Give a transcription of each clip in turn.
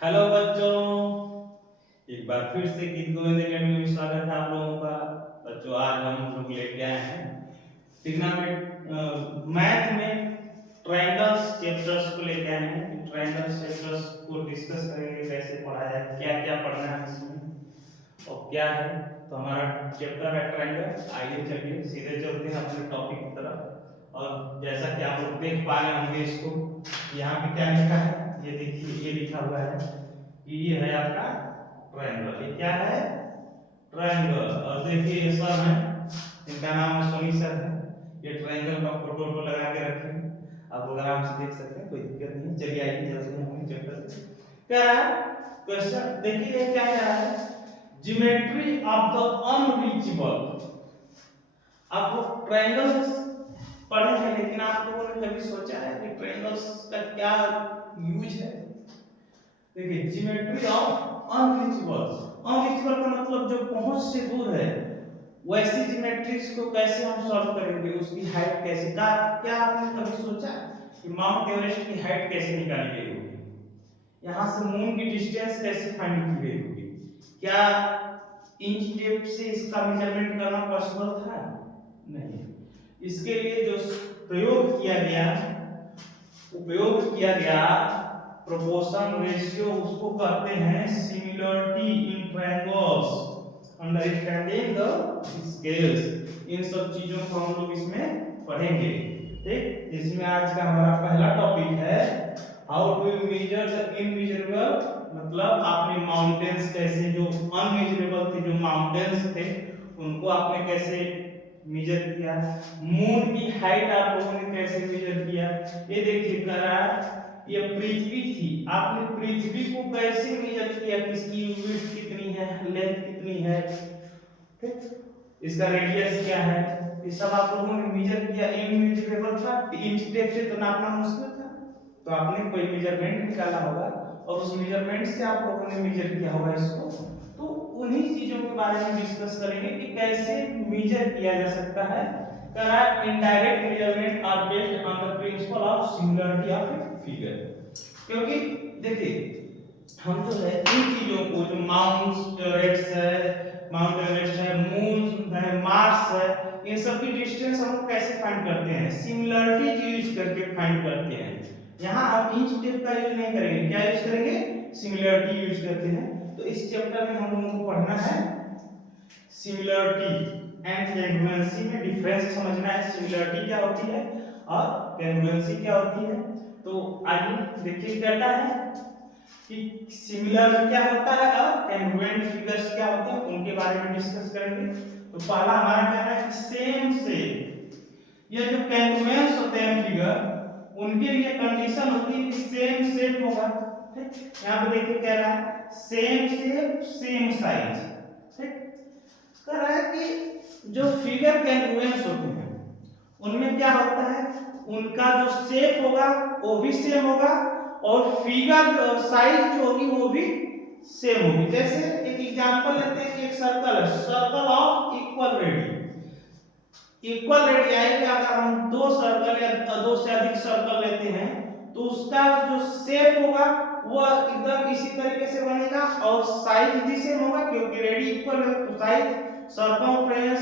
Hello बच्चों, एक बार फिर से गीत गोविंद अकेडमी में स्वागत है आप लोगों का। बच्चों, आज हम लोग लेके आए हैं ट्रिग्नोमेट मैथ में ट्रायंगल्स चैप्टर्स को लेके आए हैं। ट्रायंगल्स चैप्टर्स को डिस्कस करेंगे, कैसे पढ़ा जाए, क्या क्या पढ़ना है इसमें और क्या है। तो हमारा चैप्टर है ट्रायंगल। आइए चलिए सीधे चलते हैं अपने टॉपिक की तरफ। और जैसा कि आप लोग देख पा रहे होंगे इसको, यहाँ पे क्या लिखा है, ये देखिए, ये लिखा हुआ है कि ये है आपका ट्रायंगल। ये क्या है? ट्रायंगल। और देखिए ये सर है, इनका नाम सोनी सर है। ये ट्रायंगल का फोटो लगा के रखे हैं, आप लोग आराम से देख सकते हैं, कोई दिक्कत नहीं। चलिए आइए चलते हैं अपने चैप्टर। क्या रहा है क्वेश्चन? देखिए ये क्या कह रहा है, ज्योमेट्री ऑफ द अनरीचेबल। आप लोग ट्रायंगल्स पढ़े हैं, लेकिन आप लोगों ने कभी सोचा है कि ट्रायंगल्स का क्या यूज है? देखिए, ज्योमेट्री ऑफ अनरीचेबल। अनरीचेबल का मतलब जो पहुंच से दूर है, वैसी ज्योमेट्रीज को कैसे हम सॉल्व करेंगे, उसकी हाइट कैसे का क्या आपने कभी सोचा कि माउंट एवरेस्ट की हाइट कैसे निकाली गई होगी, यहां से मून की डिस्टेंस कैसे फाइंड की गई होगी? क्या इंच टेप से इसका मेजरमेंट करना पॉसिबल था? नहीं। इसके लिए जो प्रयोग किया गया, उपयोग किया गया प्रोपोर्शन रेशियो, उसको कहते हैं similarity in triangles, understanding the scales. इन सब चीजों को हम लोग इसमें पढ़ेंगे, ठीक। जिसमें आज का हमारा पहला टॉपिक है हाउ टू मेजर द इनमेजरेबल। मतलब आपने माउंटेन्स कैसे, जो अनमेजरेबल थे, जो माउंटेन्स थे, उनको आपने कैसे मेजर किया। मून की हाइट आप लोगों ने कैसे मेजर किया। ये देखिए करा, ये पृथ्वी थी, आपने पृथ्वी को कैसे मेजर किया, किसकी विड्थ कितनी है, लेंथ कितनी है, ठीक, इसका रेडियस क्या है, ये सब आप लोगों ने मेजर किया। इनमेजरेबल था, इंच टेप से तो नापना मुश्किल था, तो आपने कोई मेजरमेंट निकाला होगा और उस मेजरमेंट से आप लोगों ने मेजर किया होगा इसको। तो उन्हीं चीजों के बारे में डिस्कस करेंगे कि कैसे मेजर किया जा सकता है। करा, indirect measurement are based on the principle of similarity of figure. क्योंकि देखिए, हम जो है इन चीजों को, जो माउंट एवरेस्ट है, मून है, मार्स है, इन सब की डिस्टेंस हम कैसे फाइंड करते हैं? सिमिलरिटी यूज करके फाइंड करते हैं। यहाँ आप इंच टेप का यूज नहीं करेंगे, क्या यूज करेंगे? सिमिलरिटी यूज करते हैं। तो इस चैप्टर में हम लोगों को पढ़ना है सिमिलरिटी एंड कैंग्रुएंसी में डिफरेंस समझना है। सिमिलरिटी क्या होती है और कैंग्रुएंसी क्या होती है। तो आइए देखिए, कहता है कि सिमिलर क्या होता है और कैंग्रुएंट फिगर्स क्या होते हैं, उनके बारे में डिस्कस करेंगे। तो पहला हमारा क्या है कि सेम से, ये जो कैंग्रुएंस होते हैं फिगर, उनके लिए कंडीशन होती है कि सेम शेप होगा, ठीक। यहाँ पे देखिए कह रहा है सेम शेप सेम साइज, ठीक। कह रहा है कि जो फिगर कैंग्रुएंस होते हैं उनमें क्या होता है, उनका जो शेप होगा वो भी सेम होगा और फिगर साइज जो होगी वो भी सेम होगी। जैसे एक एग्जांपल लेते हैं कि एक सर्कल है, circle of equal radius. Equal radii का अगर हम दो सर्कल या दो से अधिक सर्कल लेते हैं तो उसका जो शेप होगा वो एकदम इसी तरीके से बनेगा और साइज भी सेम होगा, क्योंकि रेडी इक्वल है तो साइज, सर्कमफ्रेंस,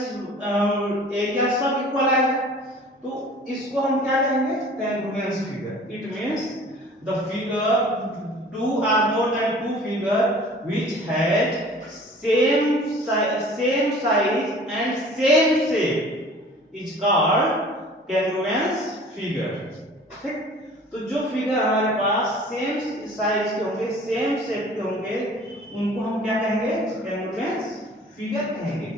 एरिया सब इक्वल आएगा। तो इसको हम क्या कहेंगे? Congruence figure. It means the figure two or more than two figure which has same size and same shape is called congruence figure, ठीक। तो जो फिगर हमारे पास सेम साइज के होंगे, सेम शेप के होंगे, उनको हम क्या कहेंगे? congruence फिगर कहेंगे।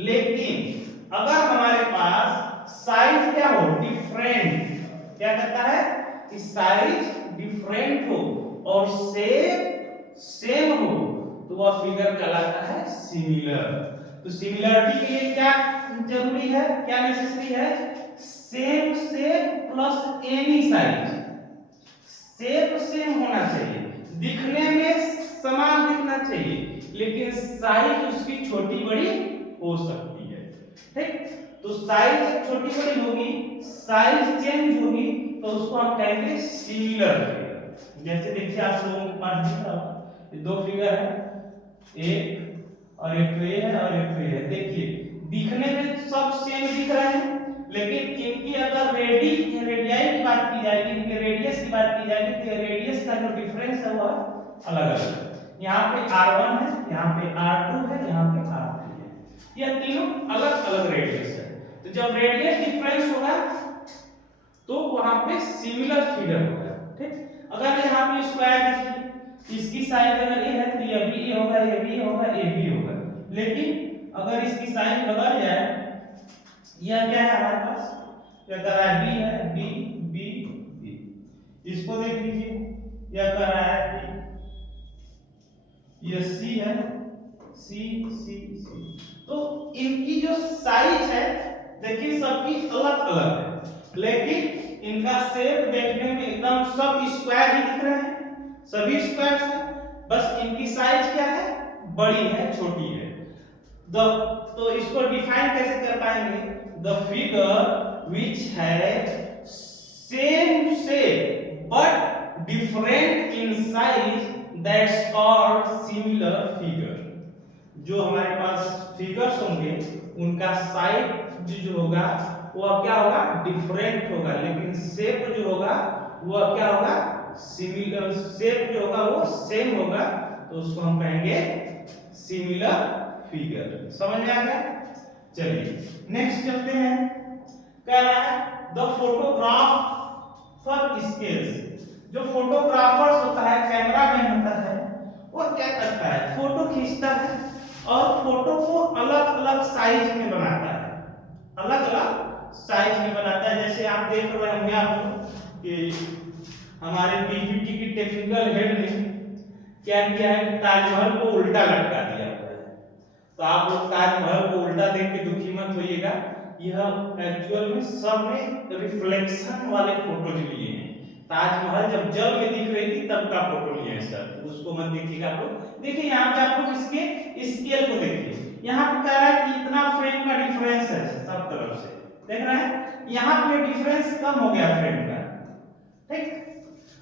लेकिन अगर हमारे पास साइज क्या हो, डिफरेंट, क्या कहता है कि साइज डिफरेंट हो और शेप सेम हो, तो वह फिगर कहलाता है सिमिलर। तो सिमिलरिटी के लिए क्या जरूरी है, क्या नेसेसरी है? Same shape plus any size. Shape same होना चाहिए, दिखने में समान दिखना चाहिए, लेकिन साइज उसकी छोटी बड़ी हो सकती है, ठीक। तो साइज छोटी बड़ी होगी, साइज चेंज होगी, तो उसको हम कहेंगे सिमिलर। जैसे देखिए आप लोगों के पास दिख रहा होगा, ये दो फिगर है, एक और एक तो ये है और एक तो ये है। देखिए दिखने में सब सेम दिख रहे हैं, लेकिन इनकी अगर रेडियाई की बात की जाएगी, इनके रेडियस की बात की जाएगी, तो रेडियस का जो डिफरेंस है वो अलग अलग है। यहाँ पे R1 है, यहाँ पे R2 है, यहाँ पे R3 है। ये तीनों अलग अलग रेडियस है। तो जब रेडियस डिफरेंस होगा तो वहां पे सिमिलर फिगर होगा। ठीक, अगर यहाँ पे स्क्वायर देखिए, इसकी साइज अगर ये है तो ये भी ये होगा, ये भी ये होगा, ये भी होगा। लेकिन अगर इसकी साइज बदल जाए, यह क्या है हमारे पास, क्या कर रहा है, बी है, बी बी बी। इसको देख लीजिए, यह कर रहा है बी, ये सी है, सी सी सी। तो इनकी जो साइज है देखिए सबकी अलग अलग है, लेकिन इनका शेप देखने में एकदम सब स्क्वायर ही दिख रहे हैं, सभी स्क्वायर है, बस इनकी साइज क्या है, बड़ी है, छोटी है। तो इसको डिफाइन कैसे कर पाएंगे, द फिगर विच है same shape but different in size that's called similar figure. जो हमारे पास फिगर्स होंगे उनका साइज जो होगा वह क्या होगा, डिफरेंट होगा, लेकिन शेप जो होगा वह क्या होगा, सिमिलर। शेप जो होगा वो सेम होगा, तो उसको हम कहेंगे सिमिलर फिगर। समझ में आ गया? चलिए नेक्स्ट चलते हैं। कह रहा है द फोटोग्राफर स्केल्स। जो फोटोग्राफर्स होता है, कैमरामैन होता है, वो क्या करता है, फोटो खींचता है और फोटो को अलग अलग साइज में बनाता है, अलग अलग साइज में बनाता है। जैसे आप देख रहे होंगे आपको कि हमारे पीपीटी की टेक्निकल हेड ने क्या किया है, ताजमहल को उल्टा लटका दिया हुआ है। तो आप लोग ताजमहल को उल्टा देख के दुखी मत होइएगा, यह एक्चुअल में सब में रिफ्लेक्शन वाले फोटो लिए हैं। ताजमहल जब जल में दिख रही थी तब का फोटो लिए हैं सर, तो उसको मत देखिएगा आप लोग। देखिए यहाँ पे आप लोग इसके स्केल को देखिए, यहाँ पे कह रहा है कि इतना फ्रेम का डिफरेंस है सब तरफ से, देख रहे हैं, यहाँ पे डिफरेंस कम हो गया फ्रेम का, ठीक।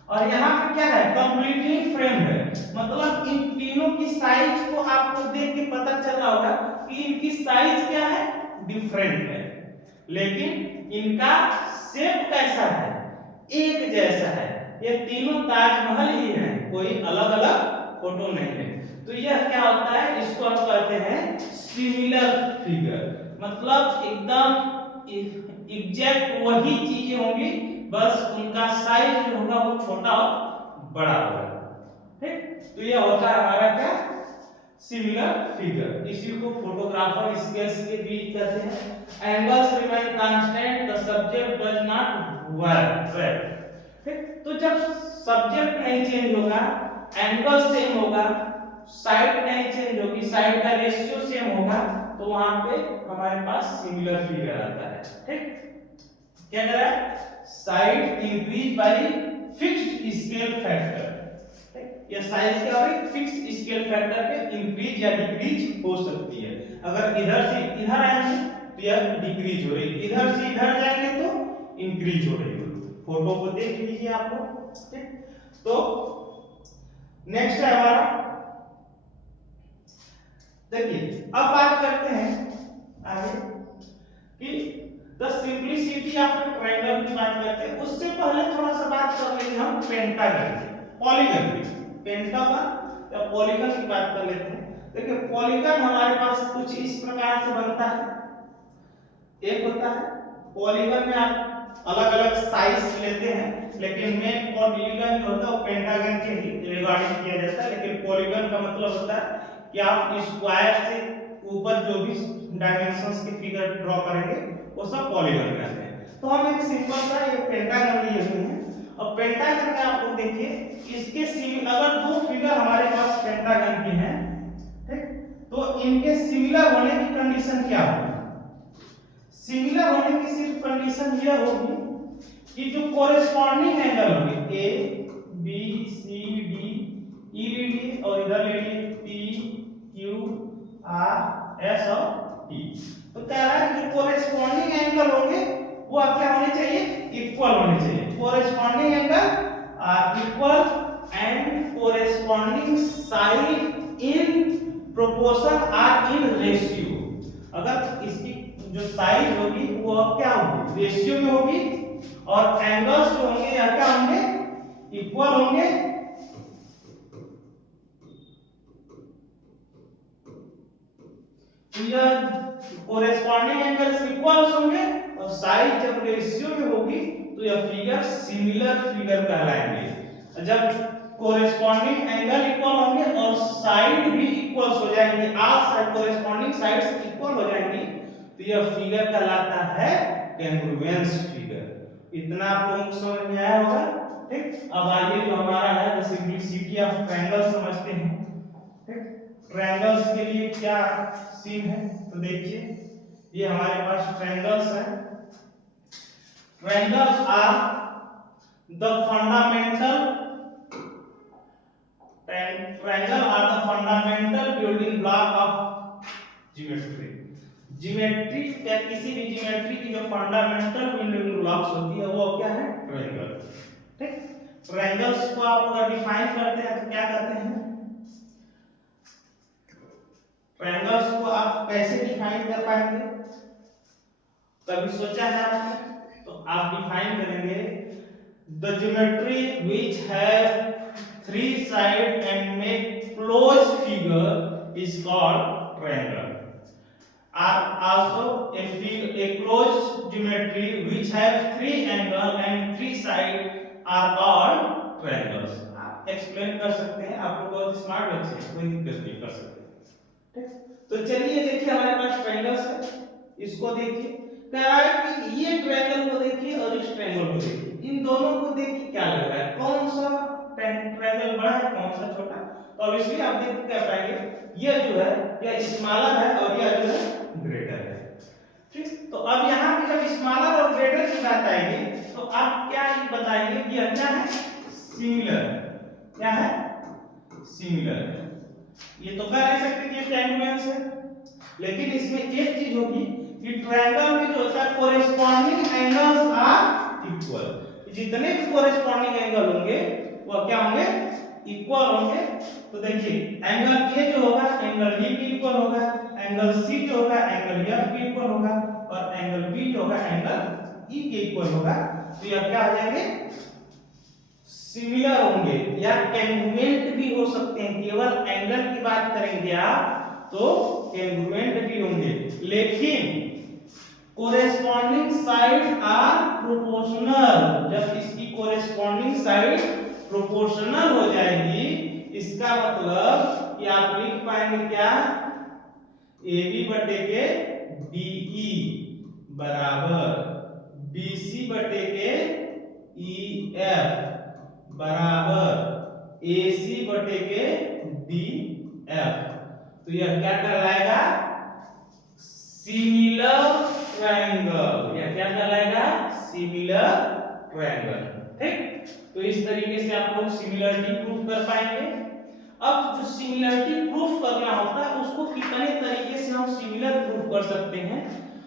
और यहाँ पे क्या है, कंप्लीटली फ्रेम है, मतलब इन तीनों की साइज को आपको देख के पता चल रहा होगा कि इनकी साइज क्या है, डिफरेंट है, लेकिन इनका शेप कैसा है, एक जैसा है। ये तीनों ताजमहल ही हैं, कोई अलग अलग फोटो नहीं है। तो यह क्या होता है, इसको हम कहते हैं सिमिलर फिगर, मतलब एकदम एग्जैक्ट वही चीजें होंगी, बस उनका साइज जो होगा वो छोटा और बड़ा होगा, ठीक। तो यह होता है हमारा क्या, सिमिलर फिगर। इसी को फोटोग्राफर स्केल्स के बीच कहते हैं। Angles remain constant, the subject does not very, ठीक। तो जब सब्जेक्ट नहीं चेंज होगा, एंगल सेम होगा, साइड नहीं चेंज होगी, साइड का रेशियो सेम होगा, तो वहां पे हमारे पास सिमिलर फिगर आता है, ठीक। क्या कह रहा है, side increase by fixed scale factor, ठीक। ये साइज क्या हो रही, फिक्स्ड स्केल फैक्टर पे इंक्रीज या डिक्रीज हो सकती है। अगर इधर से इधर आएंगे तो यह डिक्रीज हो रही है, इधर से इधर जाएंगे तो इंक्रीज हो रही है। फोटो को देख लीजिए आप लोग, ठीक। तो नेक्स्ट है हमारा, देखिए अब बात करते हैं आगे कि द सिंपलिसिटी ऑफ ट्रायंगल की बात करते हैं। उससे पहले थोड़ा सा बात कर लेंगे हम पेंटागन की, पॉलीगन की, पेंटागन या पॉलीगन की बात कर लेते हैं। देखिए पॉलीगन हमारे पास कुछ इस प्रकार से बनता है। एक होता है पॉलीगन में आप अलग अलग साइज लेते हैं, लेकिन मेन पॉलीगन जो होता है वो पेंटागन के रिगार्डिंग किया जाता है। लेकिन पॉलीगन का मतलब होता है कि आप स्क्वायर से ऊपर जो भी डायमेंशंस के फिगर ड्रॉ करेंगे वो सब पॉलीगन कहते हैं। तो हम एक सिंपल सा ये पेंटागन लिए हुए हैं, और पेंटागन में आप लोग देखिए इसके अगर दो फिगर हमारे पास पेंटागन के हैं, ठीक, तो इनके सिमिलर होने की कंडीशन क्या होगी, सिमिलर होने की सिर्फ कंडीशन यह होगी कि जो कोरेस्पॉन्डिंग एंगल होंगे ए बी सी डी, ई लीजिए और इधर ले लीजिए पी क्यू आर एस और टी। तो कह रहा है कि कोरेस्पॉन्डिंग एंगल होंगे वो क्या होने चाहिए, इक्वल होने चाहिए। Corresponding angle are equal and corresponding side in proportion are in ratio। अगर इसकी जो साइड होगी वो अब क्या होगी, रेशियो में होगी, और एंगल्स जो होंगे या क्या होंगे, इक्वल होंगे। यह कोरेस्पॉन्डिंग एंगल्स इक्वल होंगे, और साइड जब रेशियो में होगी तो यह फिगर सिमिलर फिगर कहलाएंगे। जब कोरेस्पॉन्डिंग एंगल इक्वल होंगे और साइड भी इक्वल हो जाएंगे, all side corresponding sides equal हो जाएंगी, तो यह फिगर कहलाता है कैंग्रुएंस फिगर। इतना आप लोगों को समझ में आया होगा। ठीक, अब आइए जो हमारा है द सिंपलिसिटी ऑफ ट्रायंगल समझते हैं। ठीक, ट्रायंगल्स के लिए क्या सीन है, तो देखिए ये हमारे पास ट्रायंगल्स है। Triangles are the fundamental building block of geometry. Geometry या किसी भी ज्योमेट्री की जो फंडामेंटल बिल्डिंग ब्लॉक्स होती है वो क्या है, ट्रायंगल। ठीक, ट्रायंगल्स को आप अगर डिफाइन करते हैं तो क्या करते हैं, ट्रायंगल्स को आप कैसे डिफाइन कर पाएंगे, कभी सोचा है आपने? तो आप डिफाइन करेंगे the geometry which have 3 side and make close figure is called triangle. Are also a closed geometry which have 3 angle and 3 side are called triangles। आप एक्सप्लेन कर सकते हैं, आप लोग बहुत स्मार्ट बच्चे हैं, कोई दिक्कत नहीं, कर सकते हैं। ठीक, तो चलिए देखिए हमारे पास ट्रायंगल्स है, इसको देखिए। कह रहा है कि ये ट्रायंगल को देखिए और इस ट्रायंगल को देखिए, इन दोनों को देखिए क्या लग रहा है, कौन सा ट्रायंगल बड़ा है कौन सा छोटा। तो ऑब्वियसली आप देख क्या पाएंगे, ये जो है यह स्मॉलर है और यह जो है ग्रेटर है। ठीक, तो अब यहाँ पे जब स्मॉलर और ग्रेटर की बात आएगी तो आप क्या बताएंगे कि यह क्या है, सिमिलर। क्या है, सिमिलर है। ये तो कह नहीं सकते कि कैंग्रुएंस है, लेकिन इसमें एक चीज होगी कि ट्रायंगल में जो होता है कोरेस्पॉन्डिंग एंगल्स आर इक्वल। जितने भी कोरेस्पॉन्डिंग एंगल होंगे वो क्या होंगे, इक्वल होंगे। तो देखिए एंगल ए जो होगा एंगल डी भी इक्वल होगा, एंगल सी जो होगा एंगल एफ भी इक्वल होगा, और एंगल बी जो होगा एंगल ई के इक्वल होगा। तो यह क्या हो जाएंगे, सिमिलर होंगे या कैंग्रुएंट भी हो सकते हैं। केवल एंगल की बात करेंगे आप तो कैंग्रुएंट भी होंगे, लेकिन कोरेस्पॉन्डिंग साइड आर प्रोपोर्शनल। जब इसकी कोरेस्पॉन्डिंग साइड प्रोपोर्शनल हो जाएगी, इसका मतलब कि आप लिख पाएंगे क्या, AB बटे के DE बराबर BC बटे के EF बराबर AC बटे के DF। तो यह क्या कहलाएगा, सिमिलर ट्रायंगल। यह क्या कहलाएगा, सिमिलर ट्रायंगल। ठीक, तो इस तरीके से आप लोग सिमिलरिटी प्रूफ कर पाएंगे। अब जो सिमिलरिटी प्रूफ करना होता है उसको कितने तरीके से हम सिमिलर प्रूफ कर सकते हैं,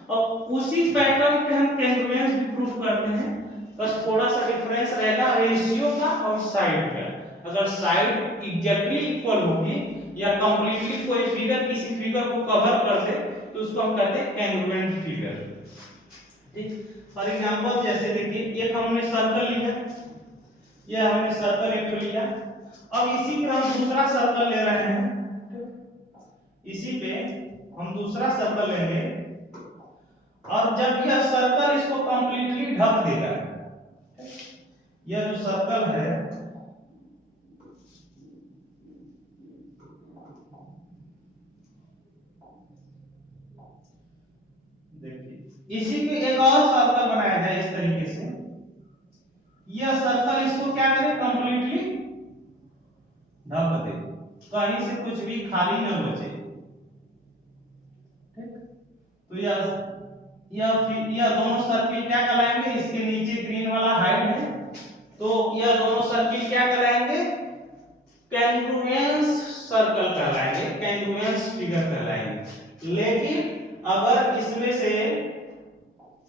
और उसी पैटर्न पे हम कैंग्रुएंस भी प्रूफ करते हैं। बस थोड़ा सा डिफरेंस रहेगा रेशियो का और साइड का। अगर साइड एग्जैक्टली इक्वल होगी या कंप्लीटली कोई फिगर किसी फिगर को कवर कर दे तो उसको हम कहते हैं कैंग्रुएंट फिगर। ठीक, फॉर एग्जांपल जैसे देखिए एक हमने सर्कल लिया, यह हमने सर्कल एक लिया, अब इसी पे हम दूसरा सर्कल ले रहे हैं। इसी पे हम दूसरा सर्कल लेंगे, और जब यह सर्कल इसको कंप्लीटली ढक देगा, यह जो सर्कल है देखिए, इसी पे एक और सर्कल बनाया है इस तरीके से, यह सर्कल इसको क्या करे, कंप्लीटली ढक दे, कहीं से कुछ भी खाली न बचे। ठीक, तो यह दोनों सर्किल क्या कहलाएंगे, इसके नीचे ग्रीन वाला हाइट है, तो यह दोनों सर्किल क्या कहलाएंगे, कैंग्रुएंस सर्कल कहलाएंगे, कैंग्रुएंस फिगर कहलाएंगे। लेकिन अगर इसमें से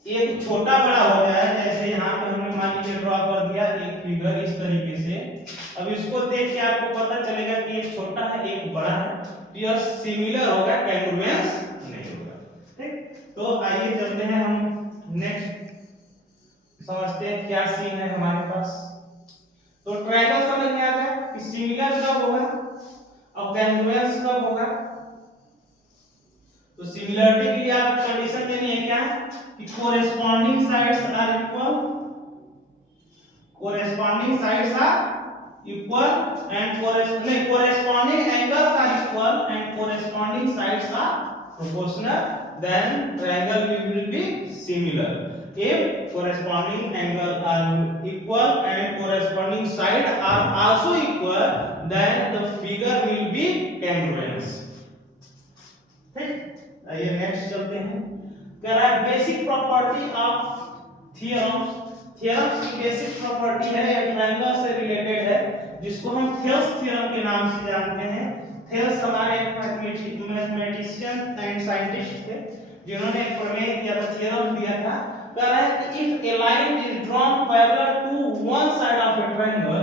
एक छोटा बड़ा हो जाए, जैसे यहाँ पे हमने मान लीजिए ड्रॉ कर दिया एक फिगर इस तरीके से। अब इसको देख के आपको पता चलेगा कि एक छोटा है एक बड़ा है, तो यह सिमिलर होगा, कैंग्रुएंस नहीं होगा। ठीक, तो आइए चलते हैं हम नेक्स्ट समझते हैं क्या सीन है हमारे पास। तो ट्रायंगल समझ में आ गया कि सिमिलर कब होगा और कैंग्रुएंस कब होगा। तो सिमिलरिटी के लिए आप कंडीशन देनी है क्या कि corresponding sides are equal, corresponding sides are equal and corresponding angles are equal and corresponding sides are proportional, then triangle will be similar. If corresponding angle are equal and corresponding side are also equal, then the figure will be congruous. ठीक, आइए next चलते हैं। कह रहा है basic property of theorems. Theorems की basic property है या ट्रायंगल से रिलेटेड है, जिसको हम थेल्स थ्योरम के नाम से जानते हैं। थेल्स हमारे मैथमेटिशियन एंड साइंटिस्ट थे जिन्होंने एक प्रमेय दिया था, थ्योरम दिया था। कह रहा है कि if a line is drawn parallel to one side of a triangle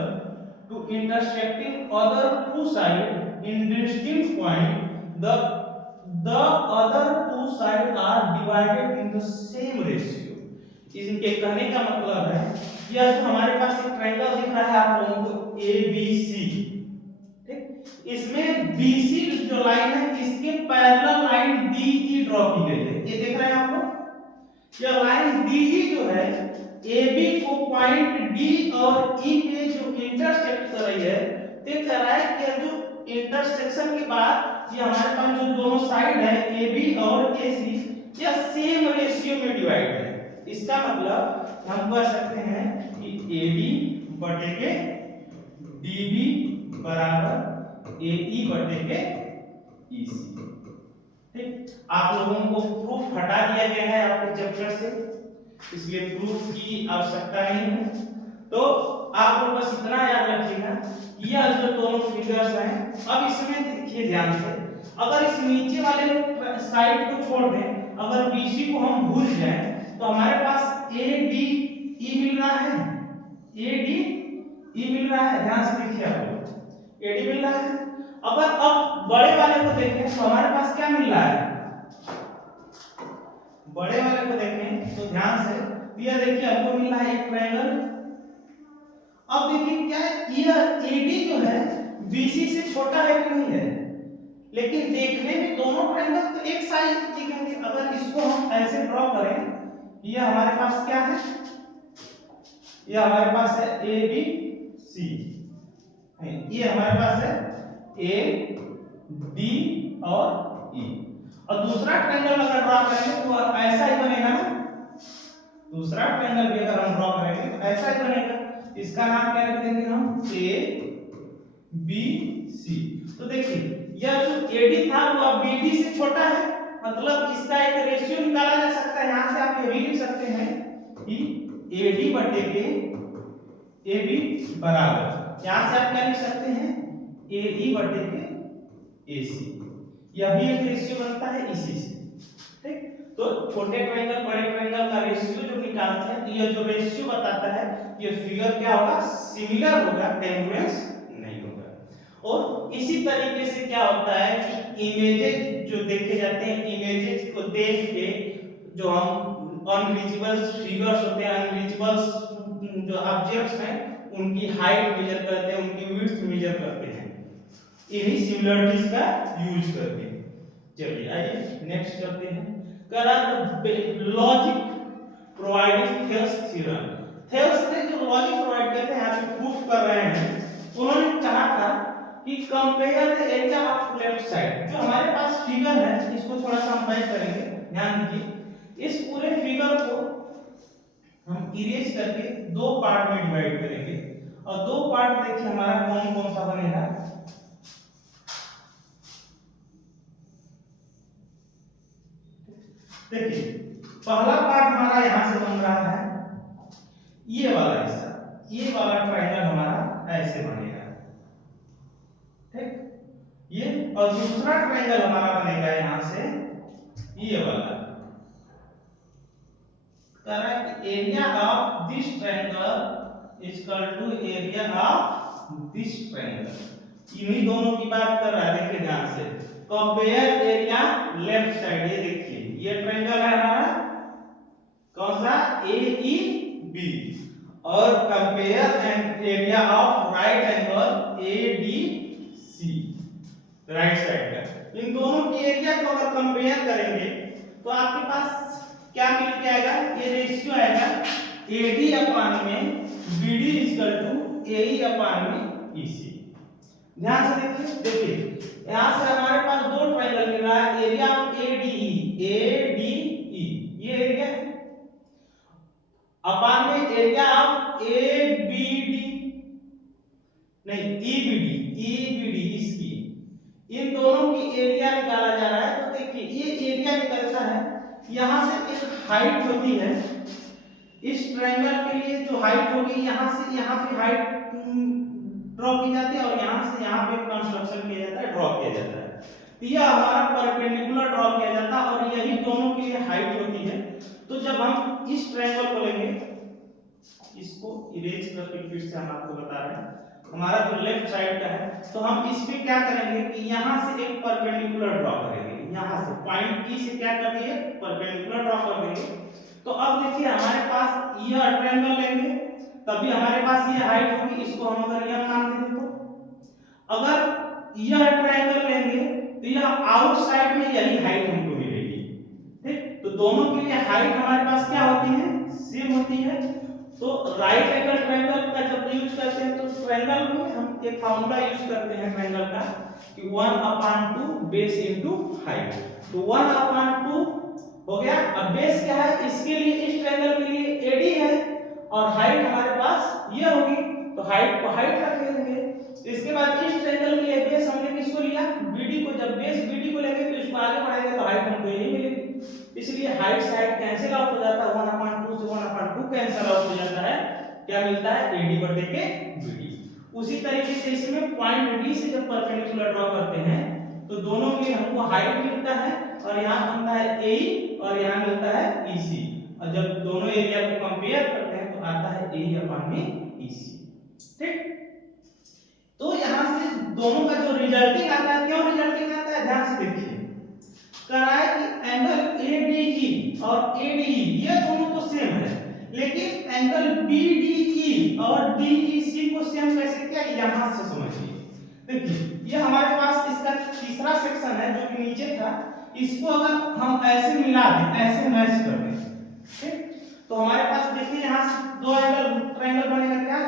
to intersecting other two side in distinct point, the other two sides are divided in the same ratio। इनके कहने का मतलब है यह जो हमारे पास एक ट्रायंगल दिख रहा है आप लोगों को ABC, ठीक, इसमें BC जो लाइन है इसके पैरेलल लाइन DE ड्रॉ की गई है। ये देख रहे हैं आप लोग, यह लाइन DE जो है AB को पॉइंट D और E पे जो इंटरसेक्ट कर रही है, तो कह रहा है कि जो इंटरसेक्शन के बाद ये हमारे पास जो दोनों साइड है AB और AC ये सेम रेशियो में डिवाइड है। इसका मतलब हम कह सकते हैं कि AB बटे के DB बराबर AE बटे के EC। ठीक, आप लोगों को प्रूफ हटा दिया गया है आपके चैप्टर से, इसलिए प्रूफ की आवश्यकता नहीं है। तो आप लोग बस इतना याद रखिएगा, यह जो दोनों फिगर्स हैं, अब इसमें देखिए ध्यान से, अगर इस नीचे वाले साइड को छोड़ दें, अगर BC को हम भूल जाएं, तो हमारे पास ADE मिल रहा है, ADE मिल रहा है। ध्यान से देखिए आप लोग, AD मिल रहा है। अगर अब बड़े वाले को देखें तो हमारे पास क्या मिल रहा है, बड़े वाले को देखें तो ध्यान से, यह देखिए हमको मिल रहा है एक ट्रायंगल। अब देखिए क्या है, यह AD जो है BC से छोटा है कि नहीं है, लेकिन देखने में दोनों ट्रायंगल तो एक साइज दिखेंगे। अगर इसको हम ऐसे ड्रॉ करें, यह हमारे पास क्या है, यह हमारे पास है ABC, ये हमारे पास है AD और E, और दूसरा ट्रायंगल अगर ड्रॉ करेंगे तो ऐसा ही बनेगा ना, दूसरा ट्रायंगल भी अगर हम ड्रॉ करेंगे तो ऐसा ही बनेगा। इसका नाम क्या रख देंगे हम, ABC। तो देखिए यह जो AD था वो अब BD से छोटा है, मतलब इसका एक रेशियो निकाला जा सकता है। यहां से आप ये भी लिख सकते हैं कि AD बटे के AB बराबर, यहां से आप क्या लिख सकते हैं, AE बटे के AC। यह भी एक रेशियो बनता है इसी से। ठीक, तो छोटे ट्रायंगल बड़े ट्रायंगल का रेशियो जो निकालते हैं, तो यह जो रेशियो बताता है ये फिगर क्या होगा, सिमिलर होगा, कैंग्रुएंस नहीं होगा। और इसी तरीके से क्या होता है कि इमेजेस जो देखे जाते हैं, इमेजेस को देख के जो हम अनरीचेबल फिगर्स होते हैं, अनरीचेबल जो ऑब्जेक्ट्स हैं, उनकी हाइट मेजर करते हैं, उनकी विड्थ मेजर करते हैं, इन्हीं सिमिलरिटीज का यूज करके। चलिए आइए नेक्स्ट करते हैं। करा logic providing Thales theorem. Thales ने जो लॉजिक प्रोवाइड करते हैं, यहाँ पे प्रूफ कर रहे हैं, उन्होंने कहा था कि compare the area of left side. जो हमारे पास फिगर है, इसको थोड़ा सा हम बैक करेंगे, ध्यान दीजिए। इस पूरे फिगर को हम इरेज करके दो पार्ट में डिवाइड करेंगे, और दो पार्ट देखिए हमारा कौन कौन सा बनेगा। देखिए पहला पार्ट हमारा यहां से बन रहा है, ये वाला हिस्सा, ये वाला ट्रायंगल हमारा ऐसे बनेगा, ठीक, ये, और दूसरा ट्रायंगल हमारा बनेगा यहां से ये वाला, correct area of this triangle is equal to area of this triangle. इन्हीं दोनों की बात कर रहा है, देखिए ध्यान से। कंपेयर एरिया लेफ्ट साइड, ये देखिए ये ट्रायंगल है हमारा कौन सा, ए ई बी, और compare area of right angle A D C, right side का। इन दोनों की एरिया को अगर कंपेयर करेंगे तो आपके पास क्या मिल के आएगा, ये रेशियो आएगा AD अपान में BD इक्वल टू AE अपान में EC। ध्यान से देखिए यहां से हमारे पास दो ट्रायंगल मिल रहा है, एरिया ऑफ ADE ये एरिया है, अपान में एरिया ऑफ ABD नहीं EBD इसकी, इन दोनों की एरिया निकाला जा रहा है। तो देखिए ये एरिया निकलता है, यहां से एक हाइट होती है इस ट्रायंगल के लिए, जो हाइट होगी यहां से यहां पे हाइट ड्रॉ की जाती है और यहां से यहां पे कंस्ट्रक्शन किया जाता है, ड्रॉ किया जाता है। तो यह हमारा परपेंडिकुलर ड्रॉ किया जाता है और यही दोनों के लिए हाइट होती है। तो जब हम इस ट्रायंगल को लेंगे, इसको इरेज करके फिर से हम आपको बता रहे हैं, हमारा जो लेफ्ट साइड का है, तो हम इस पे क्या करेंगे कि यहां से एक परपेंडिकुलर ड्रॉ करेंगे, यहां से पॉइंट E से क्या कर दिए, परपेंडिकुलर ड्रॉ कर देंगे। तो अब देखिए हमारे पास यह ट्रायंगल लेंगे तभी हमारे पास ये हाइट होगी, इसको हम अगर यह मान दें तो अगर यह ट्रायंगल लेंगे तो यह आउटसाइड में यही हाइट हमको मिलेगी। ठीक, तो दोनों के लिए हाइट हमारे पास क्या होती है, सेम होती है। तो राइट एंगल ट्रायंगल का जब यूज करते हैं तो ट्रायंगल में हम एक फार्मूला यूज करते हैं ट्रायंगल का कि 1/2 बेस इनटू हाइट। तो 1/2 हो गया। अब बेस क्या है, इसके लिए इस ट्रायंगल के लिए AD है और हाइट हमारे पास ये होगी, तो हाइट को हाइट रख देंगे। इसके बाद इस ट्रायंगल के लिए बेस हमने किसको लिया, BD को। जब बेस BD को लेंगे तो इसको आगे बढ़ाएंगे तो हाइट हमको यही मिलेगी, इसलिए हाइट साइड कैंसिल आउट हो जाता है, 1/2 से 1/2 कैंसिल आउट हो जाता है, क्या मिलता है AD बटे के BD। उसी तरीके से इसमें पॉइंट D से जब परपेंडिकुलर ड्रॉ करते हैं तो दोनों में हमको हाइट मिलता है और यहाँ बनता है AE और यहाँ मिलता है EC, और जब दोनों एरिया को कंपेयर करते हैं तो आता है AE अपान में EC। ठीक, तो यहाँ से दोनों का जो रिजल्टिंग आता है, क्यों रिजल्टिंग आता है, ध्यान से देखिए। करा है कि एंगल ADE और ADE ये दोनों तो सेम है, लेकिन एंगल BDE और DEC को सेम कैसे किया, यहां से समझिए। देखिए ये हमारे पास इसका तीसरा सेक्शन है जो कि नीचे था, इसको अगर हम ऐसे मिला दें, ऐसे मैच कर दें, ठीक, तो हमारे पास देखिए यहां से दो एंगल ट्रायंगल बनेगा, क्या,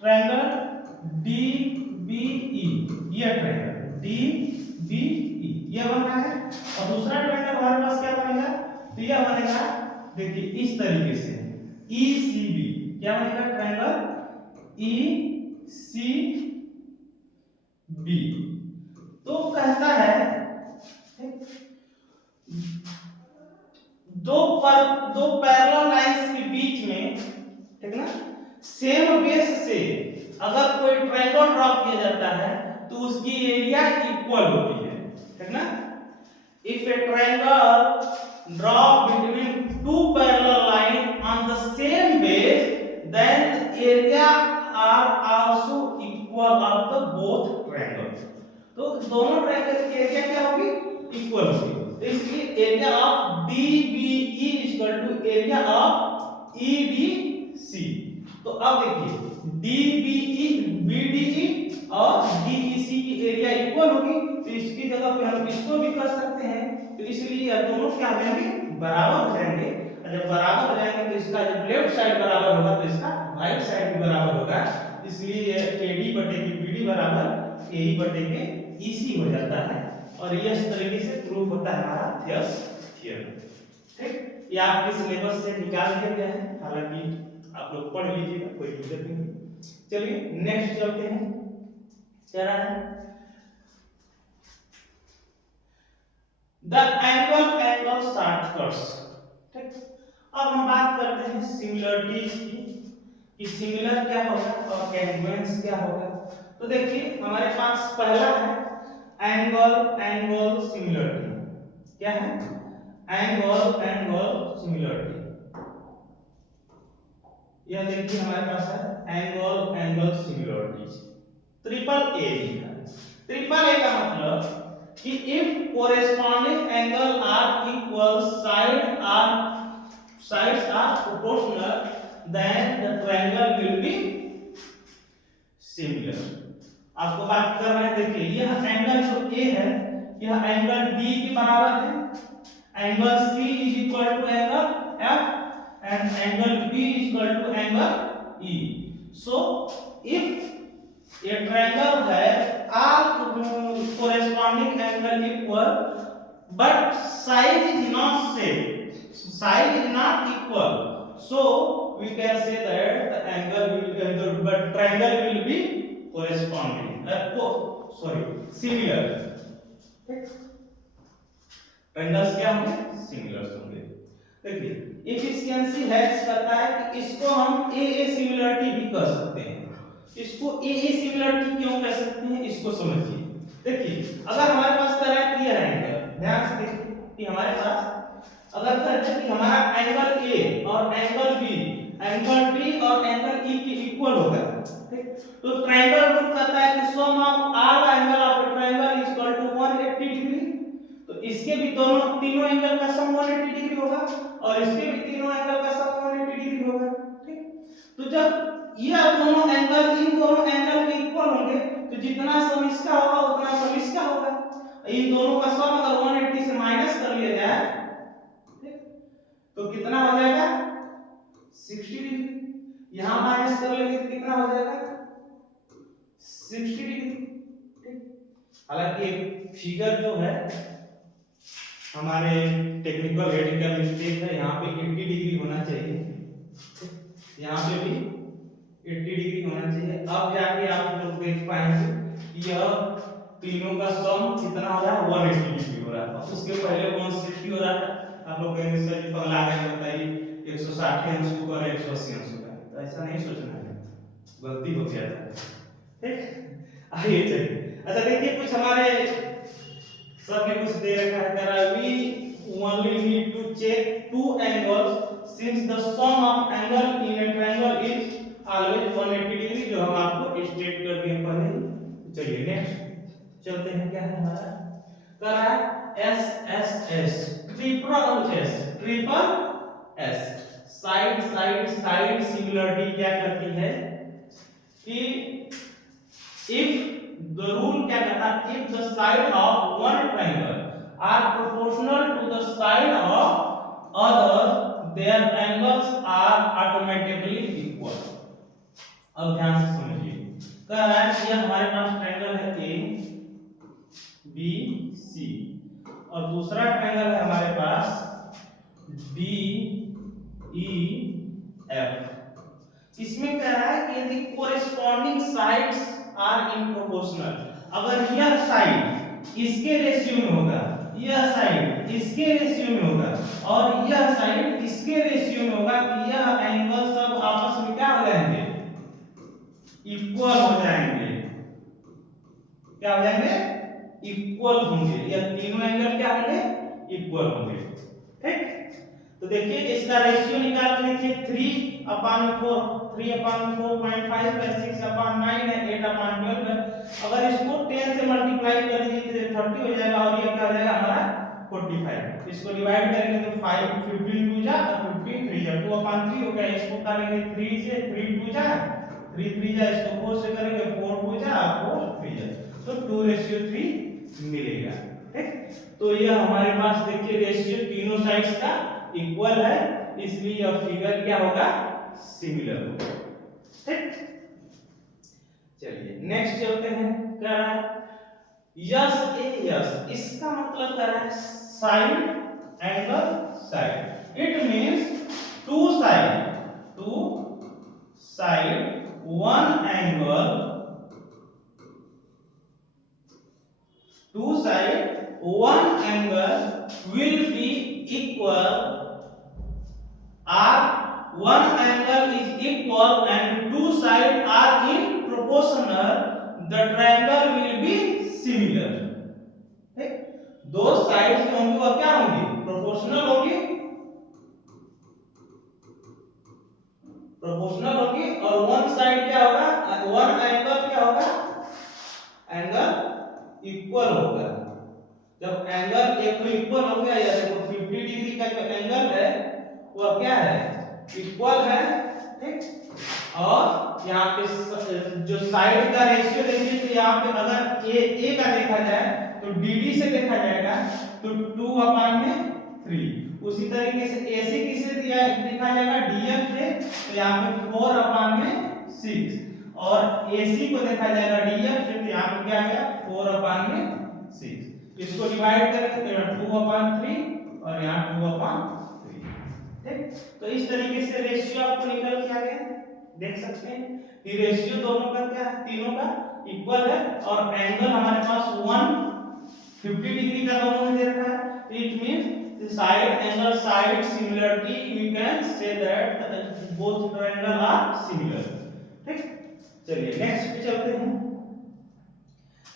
ट्रायंगल DBE, ये ट्रायंगल DBE ये बना है, और दूसरा ट्रायंगल हमारे पास क्या बनेगा, तो यह बनेगा देखिए इस तरीके से ECB, क्या बनेगा, ट्रायंगल ECB। तो कहता है दो पैरेलल लाइंस के बीच में, ठीक ना, सेम बेस से अगर कोई ट्रायंगल ड्रॉ किया जाता है तो उसकी एरिया इक्वल होती है, ठीक ना। If a triangle draw between two parallel line on the same base then area are also equal of the both triangles. तो दोनों ट्रायंगल की एरिया क्या होगी, इक्वल होगी। तो इसलिए area of DBE equal to area of EDC। तो अब देखिए DBE BDE और DEC की एरिया इक्वल होगी, तो इसकी जगह पे हम इसको भी कर सकते हैं, तो इसलिए ये दोनों क्या हो जाएंगे, बराबर हो जाएंगे। और जब बराबर हो जाएंगे तो इसका जब लेफ्ट साइड बराबर होगा तो इसका राइट साइड भी बराबर होगा, इसलिए AD बटे के BD बराबर AE बटे के EC हो जाता है। और ये इस तरीके से प्रूफ होता है हमारा थियस थ्योरम। ठीक, ये आपके सिलेबस से निकाल दिया गया है, हालांकि आप लोग पढ़ लीजिएगा, कोई दिक्कत नहीं। चलिए नेक्स्ट चलते हैं, क्या रहा है, द एंगल शॉर्टकट्स। ठीक, अब हम बात करते हैं सिमिलरिटीज की, कि सिमिलर क्या होगा और कैंगुएंस क्या होगा। तो देखिए हमारे पास पहला है एंगल सिमिलरिटी। क्या है, एंगल सिमिलरिटी। यह देखिए हमारे पास है angle angle similarities, triple A लिखा है। ट्रिपल ए का मतलब कि if corresponding angle are equal, sides are proportional, then the triangle will be similar। आपको बात कर रहे हैं, देखिए यह एंगल जो ए है यह एंगल डी के बराबर है, angle C is equal to angle F and angle B is equal to angle E. So if a triangle has all corresponding angle equal but size is not same, size is not equal, so we can say that the angle will the triangle will be corresponding similar। Triangles क्या होंगे, similar होंगे। देखिए efficiency helps करता है कि इसको हम ए ए similarity भी कह सकते हैं। इसको ए ए सिमिलरिटी क्यों कह सकते हैं, इसको समझिए। देखिए अगर हमारे पास तरह क्लियर एंगल, ध्यान से देखिए कि हमारे पास अगर कहते हैं कि हमारा एंगल ए और एंगल बी, एंगल डी और एंगल ई के इक्वल होगा, ठीक, तो ट्रायंगल रूल कहता है कि sum of all angle of a triangle is equal to 180 degree. तो इसके भी दोनों तीनों एंगल का सम 180 डिग्री होगा और इसके भी तीनों एंगल का सम 180 डिग्री होगा, ठीक। तो जब ये दोनों एंगल इन दोनों एंगल के इक्वल होंगे तो जितना सम इसका होगा उतना सम इसका होगा। इन दोनों का सम अगर 180 से माइनस कर लिया जाए, ठीक, तो कितना हो जाएगा 60 डिग्री। यहां माइनस कर लेंगे तो कितना हो जाएगा 60 डिग्री, ठीक। हालांकि फिगर जो है हमारे टेक्निकल हेडिंग का मिस्टेक है, यहाँ पे 80 डिग्री होना चाहिए, यहाँ पे भी 80 डिग्री होना चाहिए। अब जाके आप लोग देख पाएंगे यह तीनों का सम कितना हो रहा है 180 डिग्री हो रहा है, उसके पहले 160 हो रहा है। आप लोग कहेंगे सर जी पगला गए, बताइए 160 अंश को और 180 अंश को, तो ऐसा नहीं सोचना है, गलती हो गया था, ठीक। आइए चलिए, अच्छा देखिए कुछ हमारे सर ने कुछ दे रखा है, करा we only need to check two angles since the sum of angle in a triangle is always 180 degree, जो हम आपको स्टेट कर दिए पहले। चलिए नेक्स्ट चलते हैं, क्या है हमारा करा S S S triple S, side side side similarity क्या करती है कि इफ the rule क्या कहता है, if the side of one triangle are proportional to the side of other their angles are automatically equal। अब ध्यान से समझिए, कह रहा है कि हमारे पास ट्रायंगल है ए बी सी और दूसरा ट्रायंगल है हमारे पास डी ई एफ। इसमें कह रहा है कि यदि corresponding sides are in proportional, अगर यह साइड इसके रेशियो में होगा, यह साइड इसके रेशियो में होगा और यह साइड इसके रेशियो में होगा, कि यह एंगल सब आपस में क्या हो जाएंगे, इक्वल हो जाएंगे। क्या हो जाएंगे, इक्वल होंगे। यह तीनों एंगल क्या होंगे, इक्वल होंगे, ठीक। तो देखिए इसका रेशियो निकाल के देखिए 3/4, 3/4.5 है, 6/9 है, 8/12 है। अगर इसको 10 से मल्टीप्लाई कर दीजिए तो 30 हो जाएगा और ये क्या हो जाएगा हमारा 45। इसको डिवाइड करेंगे तो 5 15 2 जा और 15 3 जा, 2/3 हो गया। इसको करेंगे 3 से, 3 2 जा 3 3 जा, इसको 4 से करेंगे 4 2 जा 4 3 जा, तो 2:3 मिलेगा, ठीक। तो यह हमारे पास देखिए रेशियो तीनों साइड्स का इक्वल है, इसलिए यह फिगर क्या होगा, सिमिलर होगा, ठीक। चलिए नेक्स्ट चलते हैं, क्या रहा है यस ए यस, इसका मतलब क्या है side angle side. It means two side one angle, two side one angle will be equal, or one angle is equal and two sides are in proportional, the triangle will be similar, ठीक। दो sides जो होंगी वो क्या होंगी, proportional होंगी, proportional होगी और वन साइड क्या होगा, वन एंगल क्या होगा, एंगल इक्वल होगा। जब एंगल एक तो इक्वल हो गया, या देखो 50 डिग्री का जो एंगल है वो क्या है, इक्वल है, ठीक। और यहाँ पे जो साइड का रेशियो देखिए, तो यहाँ पे अगर ए का देखा जाए तो dd से देखा जाएगा तो 2/3। उसी तरीके से AC किसे दिया देखा जाएगा, df से, तो यहाँ पे 4/6। और AC को देखा जाएगा df से, तो यहाँ पे क्या आ गया 4/6। इसको डिवाइड करें तो यहाँ 2/3 और यहाँ 2/3, ठीक। तो इस तरीके से रेशियो आपको निकल के आ गया, देख सकते हैं कि रेशियो दोनों का क्या है, तीनों का इक्वल है। और एंगल हमारे पास 150 डिग्री का दोनों में दे रखा है, तो it means the side angle side similarity we can say that both triangle are similar, ठीक। चलिए नेक्स्ट पे चलते हैं।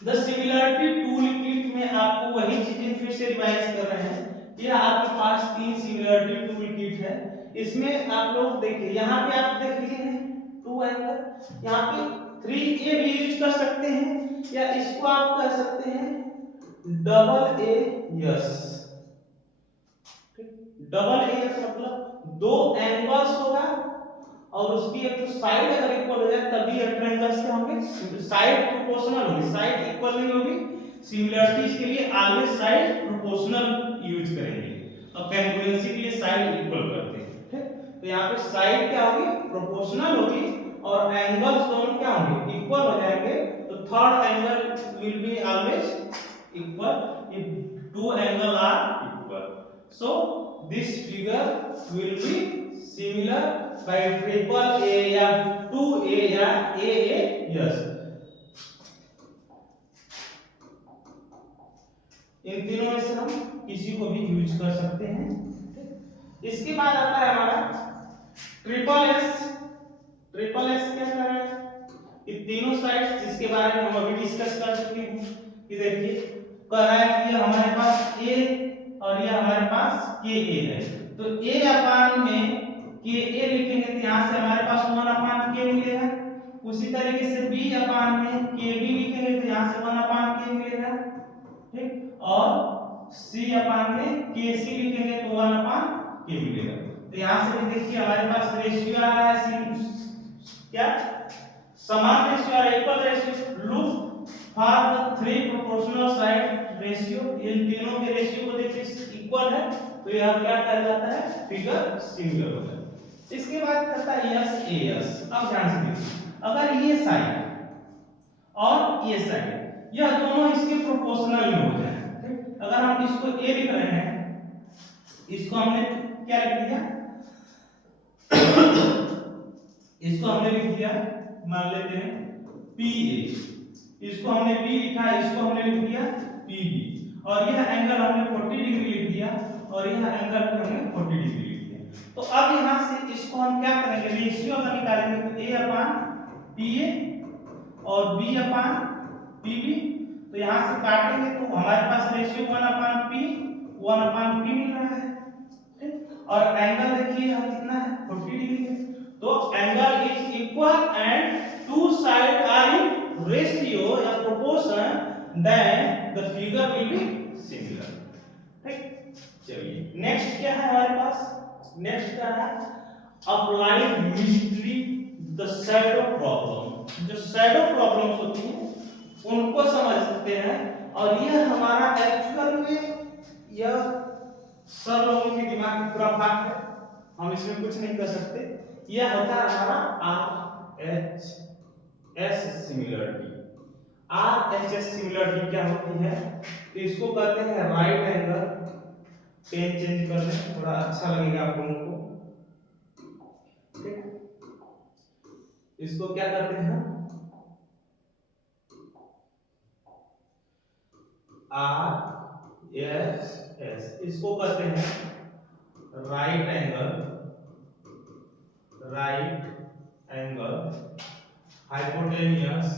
द सिमिलरिटी टूल किट में आपको वही चीजें फिर से रिवाइज कर रहे हैं। ये आपके पास 3 सिमिलरिटी टूल किट है। इसमें आप लोग देखिए, यहाँ पे आप देख लिए हैं 2 एंगल, यहाँ पे 3a भी यूज कर सकते हैं, या इसको आप कह सकते हैं double A yes. Double A yes मतलब दो एंगल्स होगा और उसकी एक तो साइड अगर इक्वल हो जाए तभी ट्रायंगल्स क्या होंगे, साइड प्रोपोर्शनल होगी, साइड इक्वल नहीं होगी। सिमिलरिटीज के लिए ऑलवेज साइड प्रोपोर्शनल यूज करेंगे और कॉन्ग्रुएंसी के लिए साइड इक्वल करते हैं, ठीक। तो यहाँ पे साइड क्या होगी, प्रोपोर्शनल होगी और एंगल्स दोनों क्या होंगे, इक्वल हो जाएंगे। तो third angle will be always equal if two angle are equal. So this figure will be similar by triple A या 2A या AA यस। इन तीनों में से हम किसी को भी यूज कर सकते हैं। इसके बाद आता है हमारा ट्रिपल एस। ट्रिपल एस क्या कर रहा है, ये तीनों साइड्स जिसके बारे में हम अभी डिस्कस कर चुके हैं कि देखिए कह रहा है कि हमारे पास A और ये हमारे पास KA है। तो A अपान में के ए लिखेंगे तो यहाँ से हमारे पास 1/k मिलेगा। उसी तरीके से b अपान में के बी लिखेंगे तो यहाँ से 1/k मिलेगा, ठीक। और c अपान में के सी लिखेंगे तो 1/k मिलेगा। तो यहाँ से भी देखिए हमारे पास रेशियो आ रहा है, क्या समान रेशियो आ रहा है, equal ratio. Look for the 3 proportional side ratio, इन तीनों के रेशियो को देखिए इक्वल है, तो यह क्या कहलाता है, फिगर सिमिलर होता है। इसके बाद करता है यस ए यस। अब ध्यान से देखिए, अगर ये साइड और ये साइड यह दोनों इसके प्रोपोर्शनल में हो जाए, ठीक। अगर हम इसको ए लिख रहे हैं, इसको हमने क्या लिख दिया इसको हमने लिख दिया, मान लेते हैं पी ए, इसको हमने बी लिखा, इसको हमने लिख दिया पी बी, और यह एंगल हमने 40 डिग्री लिख दिया और यह एंगल भी हमने 40 डिग्री लिख दिया। तो अब यहाँ से इसको हम क्या करेंगे, रेशियो अगर निकालेंगे तो a अपान पी ए और b अपान पी बी। तो यहाँ से काटेंगे तो हमारे पास रेशियो 1/p मिल रहा है, ठीक। और एंगल देखिए हम कितना है, 40 डिग्री है। तो angle is equal and two side are in ratio या proportion, then the figure will be similar, ठीक। चलिए नेक्स्ट क्या है हमारे पास, नेक्स्ट क्या है, applied mystery the shadow problem. जो शैडो प्रॉब्लम्स होती हैं उनको समझ सकते हैं, और यह हमारा एक्चुअल में यह सब लोगों के दिमाग में पूरा बात है, हम इसमें कुछ नहीं कर सकते। यह होता है हमारा RHS सिमिलरिटी। RHS सिमिलरिटी क्या होती है, तो इसको कहते हैं राइट एंगल, पेन चेंज कर लें थोड़ा अच्छा लगेगा आप लोगों को, ठीक। इसको क्या करते हैं, RHS, इसको कहते हैं right angle hypotenuse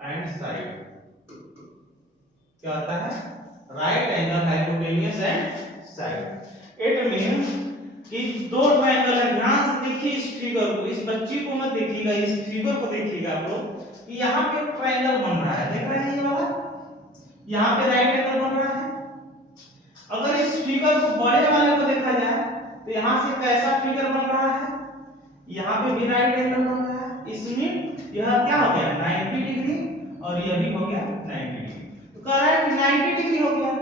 and side. क्या होता है, right angle hypotenuse and figure को, इस बच्ची को मत देखिएगा, इस फिगर को देखिएगा आप लोग कि यहाँ पे एक ट्रायंगल बन रहा है, देख रहे हैं ये वाला, यहाँ पे राइट एंगल बन रहा है। अगर इस फिगर को बड़े वाले को देखा जाए तो यहाँ से कैसा फिगर बन रहा है, यहाँ पे भी राइट एंगल बन रहा है, इसमें यह क्या हो गया 90 डिग्री और यह भी हो गया 90 डिग्री। तो कह रहा है कि 90 डिग्री हो गया,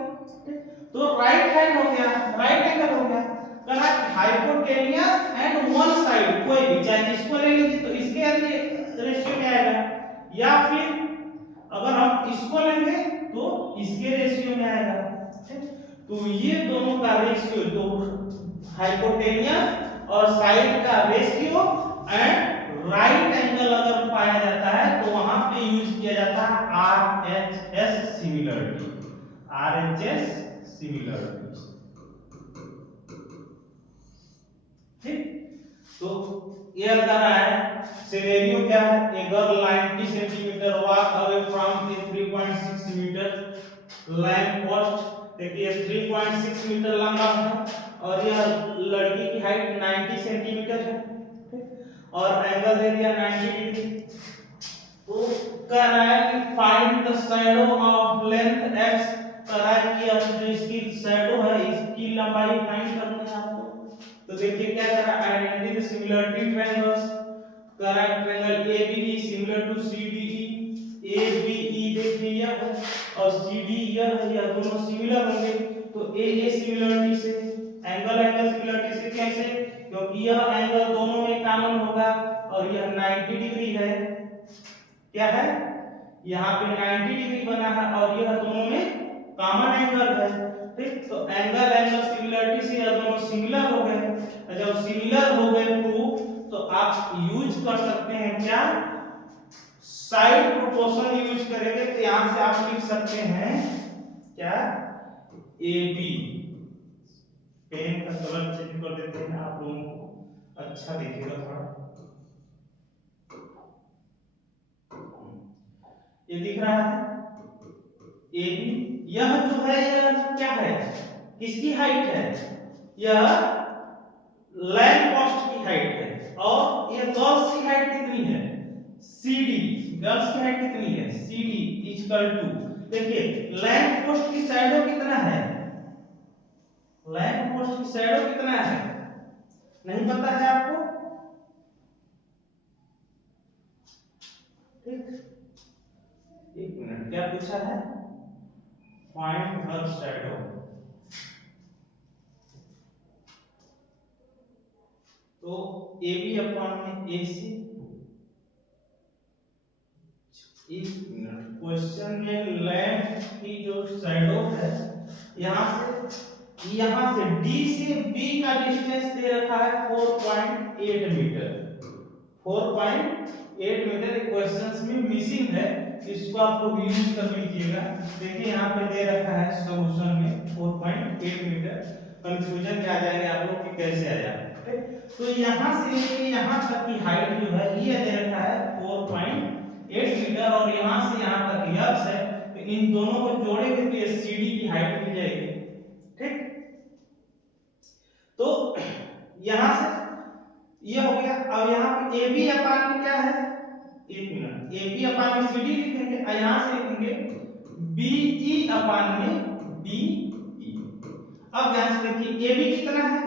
तो राइट हैंड हो गया, राइट एंगल हो गया। कह रहा है हाइपोटेनियस एंड वन साइड, कोई भी चाहे इसको ले लीजिए तो इसके रेशियो में आएगा, या फिर अगर हम इसको लेंगे तो इसके रेशियो में आएगा। तो ये दोनों का रेशियो, जो हाइपोटेनियस और साइड का रेशियो एंड राइट एंगल अगर पाया जाता है तो वहां पे यूज किया जाता है RHS सिमिलरिटी, RHS सिमिलरिटी। ठीक, तो ये कह रहा है सिनेरियो क्या है, a girl 90 centimetre walk away from a 3.6 metre lamp post. देखिए 3.6 मीटर लंबा है और यह लड़की की हाइट 90 सेंटीमीटर है, ठीक, और एंगल दे दिया 90 डिग्री। तो कह रहा है कि find the shadow of length x, कह रहा है कि अब जो इसकी शैडो है इसकी लंबाई फाइंड करनी है आपको। तो देखिए क्या कर रहा है, आइडेंटिटी द सिमिलरिटी ट्रायंगल्स, कह रहा है triangle ABE similar to CDE, ABE देखिए यह और CD यह दोनों सिमिलर होंगे। तो AA सिमिलरिटी से, एंगल एंगल सिमिलरिटी से कैसे, क्योंकि यह एंगल दोनों में कॉमन होगा और यह 90 डिग्री है, क्या है यहाँ पे 90 डिग्री बना है और यह दोनों में कॉमन एंगल है, ठीक। तो एंगल एंगल सिमिलरिटी से यह दोनों सिमिलर हो गए। जब सिमिलर हो गए प्रूफ, तो आप यूज कर सकते हैं क्या, साइड प्रोपोर्शन यूज करेंगे। तो यहां से आप लिख सकते हैं क्या, AB, पेन का कलर चेंज कर देते हैं आप लोगों को अच्छा दिखेगा थोड़ा। ये दिख रहा है AB, यह जो है यह क्या है, किसकी हाइट है, यह लैंप पोस्ट की हाइट है, और यह गर्ल्स की हाइट कितनी है CD, गर्ल्स की हाइट कितनी है CD इक्वल टू, देखिए लैंप पोस्ट की शैडो कितना है, लैंप पोस्ट की शैडो कितना है नहीं पता है आपको, ठीक। एक मिनट, क्या पूछा है, फाइंड हर शैडो। तो AB अपॉन में AC, एक मिनट, क्वेश्चन में लैंप की जो शैडो है यहाँ से D से B का डिस्टेंस दे रखा है 4.8 मीटर, 4.8 मीटर क्वेश्चंस में मिसिंग है, इसको आप लोग यूज कर लीजिएगा। देखिए यहाँ पे दे रखा है सॉल्यूशन में 4.8 मीटर, कंफ्यूजन में आ जाएगा आप लोग कि कैसे आया, ठीक। तो यहाँ से लेके यहाँ तक की हाइट जो है ये दे रखा है 4.8 मीटर और यहाँ से यहाँ तक x है, तो इन दोनों को जोड़ेंगे तो ये CD की हाइट मिल जाएगी, ठीक। तो यहाँ से ये हो गया। अब यहाँ पे AB अपान में क्या है, एक मिनट, AB अपान में CD लिखेंगे और यहाँ से लिखेंगे BE अपान में BE। अब ध्यान से देखिए AB कितना है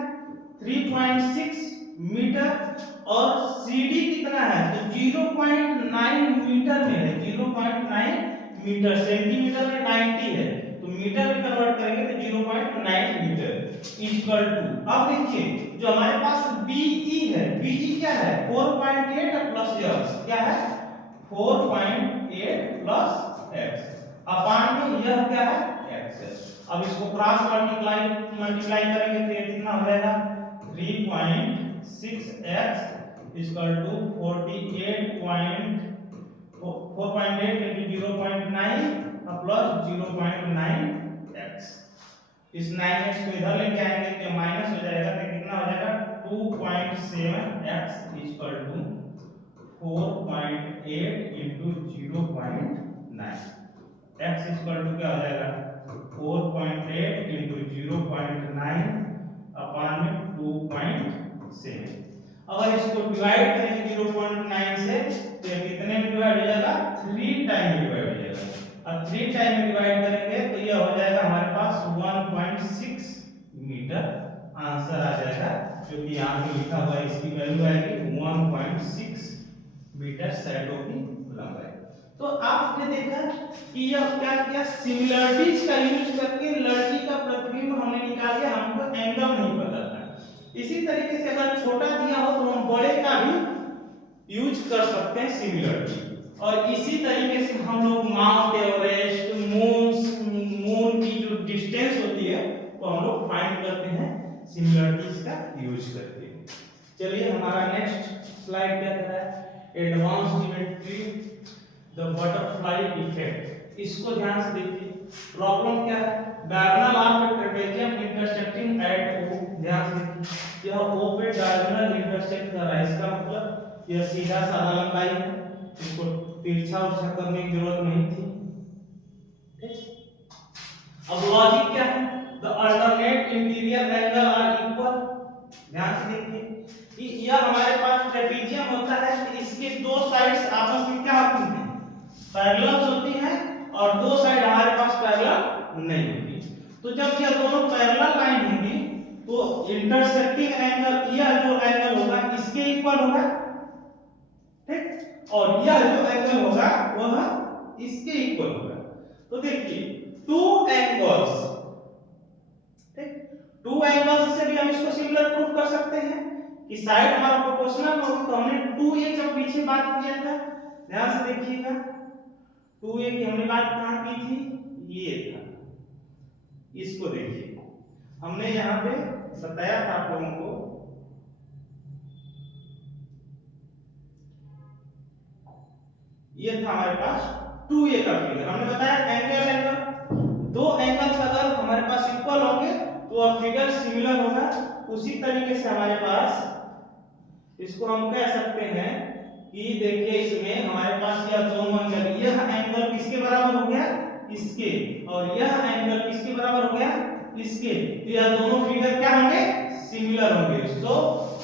3.6 मीटर और CD कितना है तो 0.9 मीटर में है, 0.9 मीटर, सेंटीमीटर में 90 है तो मीटर में कन्वर्ट करेंगे तो 0.9 मीटर इक्वल टू, अब देखिए जो हमारे पास BE है, BE क्या है 4.8 प्लस x, क्या है 4.8 प्लस x अपान में यह क्या है x है। अब इसको क्रॉस मल्टीप्लाई करेंगे तो ये कितना हो जाएगा 3.6x equal to 4.8 into 0.9 plus 0.9x। इस 9x को इधर लेके आएंगे तो माइनस हो जाएगा तो कितना हो जाएगा 2.7x equal to 4.8 into 0.9, x equal to क्या हो जाएगा 4.8 into 0.9 अपान में 2.7। अगर इसको डिवाइड करेंगे 0.9 से तो ये कितने में डिवाइड हो जाएगा, 3 टाइम में डिवाइड हो जाएगा। अब 3 टाइम में डिवाइड करेंगे तो ये हो जाएगा हमारे पास 1.6 मीटर आंसर आ जाएगा, जो कि यहाँ पे लिखा हुआ है। इसकी वैल्यू आएगी 1.6 मीटर शैडो की लंबाई। तो आपने देखा कि यह क्या किया, सिमिलरिटीज का यूज करके लड़की का प्रतिबिंब हमने निकाल लिया, हमको एंगल नहीं पता था। इसी तरीके से अगर छोटा दिया हो तो हम बड़े का भी यूज कर सकते हैं सिमिलरिटी। और इसी तरीके से हम लोग माउंट एवरेस्ट, मून की जो डिस्टेंस होती है वो हम लोग फाइंड करते हैं सिमिलरिटीज का यूज करके। चलिए हमारा नेक्स्ट स्लाइड क्या कह रहा है, advance geometry the butterfly effect. इसको ध्यान से देखिए, प्रॉब्लम क्या है, diagonal of trapezium intersecting at O। ध्यान से देखिए, यह O पे डायगोनल इंटरसेक्ट कर रहा है, इसका मतलब यह सीधा साधा लंबाई है, इसको तिरछा उछा करने की जरूरत नहीं थी। अब लॉजिक क्या है, the alternate interior angle are equal. ध्यान से देखिए कि यह हमारे पास ट्रेपेजियम होता है, इसके दो साइड्स आपस में क्या होती हैं, पैरेलल होती हैं, और दो साइड हमारे पास पैरेलल नहीं होती। तो जब यह दोनों पैरेलल लाइन होंगी तो इंटरसेक्टिंग एंगल, यह जो एंगल होगा इसके इक्वल होगा, ठीक, और यह जो एंगल होगा वह इसके इक्वल होगा। तो देखिए टू एंगल्स, ठीक, टू एंगल्स से भी हम इसको सिमिलर प्रूफ कर सकते हैं कि साइड हमारा प्रोपोर्शनल होगी। तो हमने 2a का पीछे बात किया था, ध्यान से देखिएगा, 2a की हमने बात कहां की थी, ये था। इसको देखिए, हमने यहां पे बताया था आप लोगों को, ये था हमारे पास 2a का फिगर। हमने बताया एंगल दो एंगल्स अगर हमारे पास इक्वल होंगे तो वह फिगर सिमिलर होगा। उसी तरीके से हमारे पास इसको हम कह सकते हैं कि देखिए इसमें हमारे पास यह दोनों एंगल, यह एंगल किसके बराबर हो गया, इसके, और यह एंगल किसके बराबर हो गया, इसके। तो यह दोनों फिगर क्या होंगे, सिमिलर होंगे। So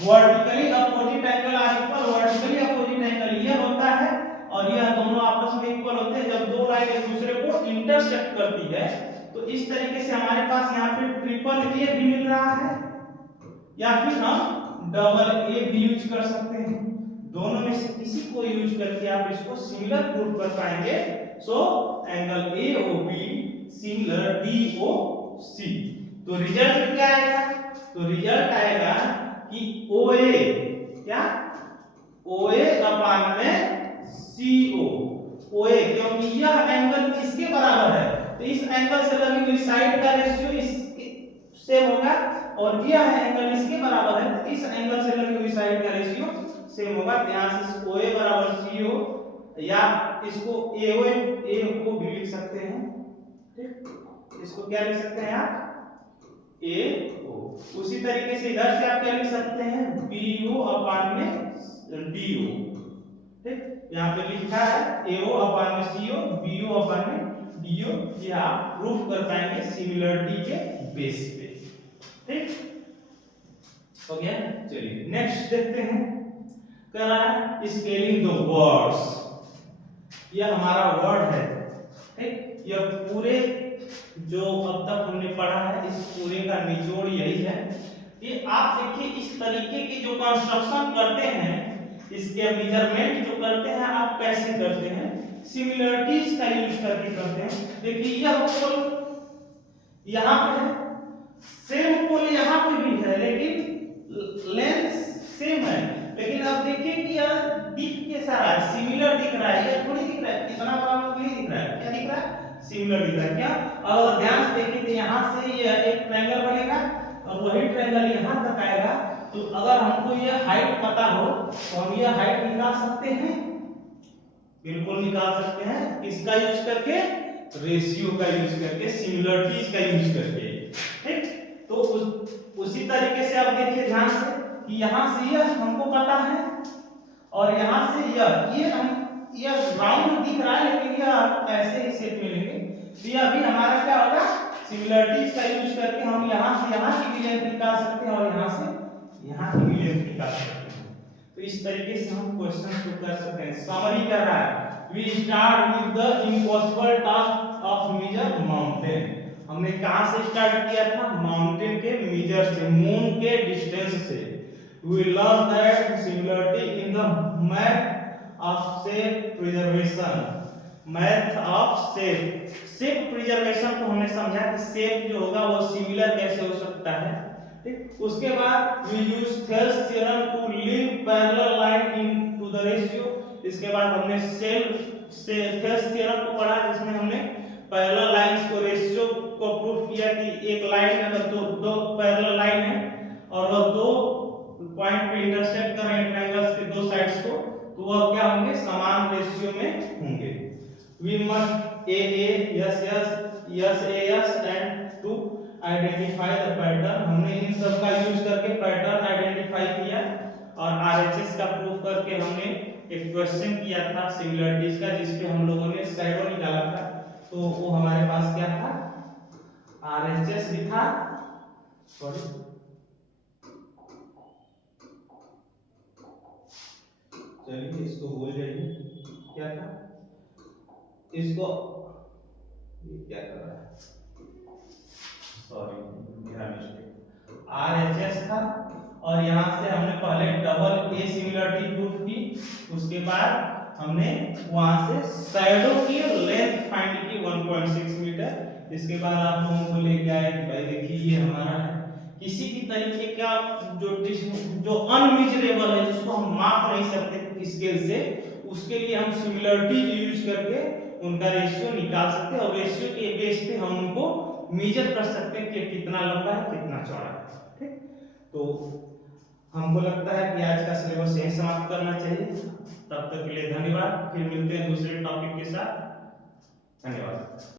vertically opposite angle are equal, vertically opposite angle यह होता है और यह दोनों आपस में इक्वल होते हैं जब दो लाइन एक दूसरे को इंटरसेक्ट करती है। तो इस तरीके से हमारे पास यहाँ पे ट्रिपल ए भी मिल रहा है, या फिर हम डबल ए भी यूज कर सकते हैं। दोनों में से किसी को यूज करके आप इसको सिमिलर प्रूफ कर पाएंगे। So angle AOB similar DOC। तो रिजल्ट क्या आएगा, तो रिजल्ट आएगा कि OA क्या, OA अपान में CO, OA, क्योंकि यह एंगल इसके बराबर है तो इस एंगल से लगी हुई साइड का रेशियो इस सेम होगा, और यह एंगल इसके बराबर है तो इस एंगल से लगी हुई साइड का रेशियो सेम होगा। यहां से OA बराबर CO, या इसको AO को भी लिख सकते हैं, ठीक, इसको क्या लिख सकते हैं आप, AO। उसी तरीके से इधर से आप क्या लिख सकते हैं, BO अपान में DO, ठीक, यहाँ पे लिखा है AO अपान में CO, BO अपान में DO। ये आप प्रूफ कर पाएंगे सिमिलरिटी के बेस पे, ठीक, हो गया। चलिए नेक्स्ट देखते हैं, कह रहा है स्केलिंग द वर्ड्स। यह हमारा वर्ड है, ठीक, यह पूरे जो अब तक हमने पढ़ा है इस पूरे का निचोड़ यही है कि आप देखिए इस तरीके की जो कंस्ट्रक्शन करते हैं, इसके मेजरमेंट जो करते हैं आप कैसे करते हैं, सिमिलरिटीज का यूज करके करते हैं। देखिए यह पोल यहाँ पे है, सेम पोल यहाँ पे भी है, लेकिन लेंथ सेम है, लेकिन अब देखिए कि यह दिख कैसा रहा है, सिमिलर दिख रहा है, यह थोड़ी दिख रहा है, इतना बराबर नहीं दिख रहा है, क्या दिख रहा है, सिमिलर दिख रहा है। क्या, अगर ध्यान से देखें तो यहाँ से यह एक ट्रायंगल बनेगा और वही ट्रायंगल यहाँ तक आएगा। तो अगर हमको यह हाइट पता हो तो हम यह हाइट निकाल सकते हैं, बिल्कुल निकाल सकते हैं, किसका यूज करके, रेशियो का यूज करके, सिमिलरिटीज का यूज करके, ठीक। तो उसी तरीके से आप देखिए ध्यान से कि यहाँ से यह हमको पता है और यहाँ से यह राउंड दिख रहा है, लेकिन यह ऐसे ही शेप में लेंगे तो यह भी हमारा क्या होगा, सिमिलरिटीज का यूज करके हम यहाँ से यहाँ की भी लेंथ निकाल सकते हैं और यहाँ से यहाँ की भी लेंथ निकाल सकते हैं। तो इस तरीके से हम क्वेश्चन को कर सकते हैं। समरी क्या रहा है, we start with the impossible task of measure mountain. हमने कहां से स्टार्ट किया था, माउंटेन के मेजर से, मून के डिस्टेंस से। We learn that similarity in the math of shape preservation, math of shape preservation को हमने समझा कि सेफ जो होगा वो सिमिलर कैसे हो सकता है, ठीक। उसके बाद we use Thales theorem to link parallel line into the ratio. इसके बाद हमने थेल्स थ्योरम को पढ़ा जिसमें हमने पैरेलल लाइंस को रेशियो को प्रूव किया कि एक लाइन अगर दो पैरेलल लाइन है और वो दो पॉइंट पे इंटरसेक्ट कर रहे हैं ट्रायंगल्स के दो साइड्स को, तो वह क्या होंगे, समान रेशियो में होंगे। We must as and to identify the pattern. हमने इन सब का यूज करके पैटर्न आइडेंटिफाई किया और आरएचएस का प्रूफ करके हमने एक क्वेश्चन किया था सिमिलरिटीज का, जिसपे हम लोगों ने शैडो निकाला था। तो वो हमारे पास क्या था, आरएचएस लिखा, सॉरी चलिए इसको भूल जाइए, क्या था, इसको ये क्या कर रहा है, सॉरी मेरा मिस्टेक, आरएचएस था और यहाँ से हमने पहले डबल ए सिमिलरिटी प्रूफ की, उसके बाद हमने वहां से शैडो की लेंथ फाइंड की 1.6 मीटर। इसके बाद आप लोगों को लेके आए, भाई देखिए ये हमारा है, किसी भी तरीके का जो अनमेजरेबल है, जिसको हम माप नहीं सकते स्केल से, उसके लिए हम सिमिलरिटी यूज करके उनका रेशियो निकाल सकते हैं और रेशियो के बेस पे हम उनको मेजर कर सकते हैं कि कितना लंबा है कितना चौड़ा है, ठीक। तो हमको लगता है कि आज का सिलेबस यहीं समाप्त करना चाहिए। तब तक के लिए धन्यवाद, फिर मिलते हैं दूसरे टॉपिक के साथ। धन्यवाद।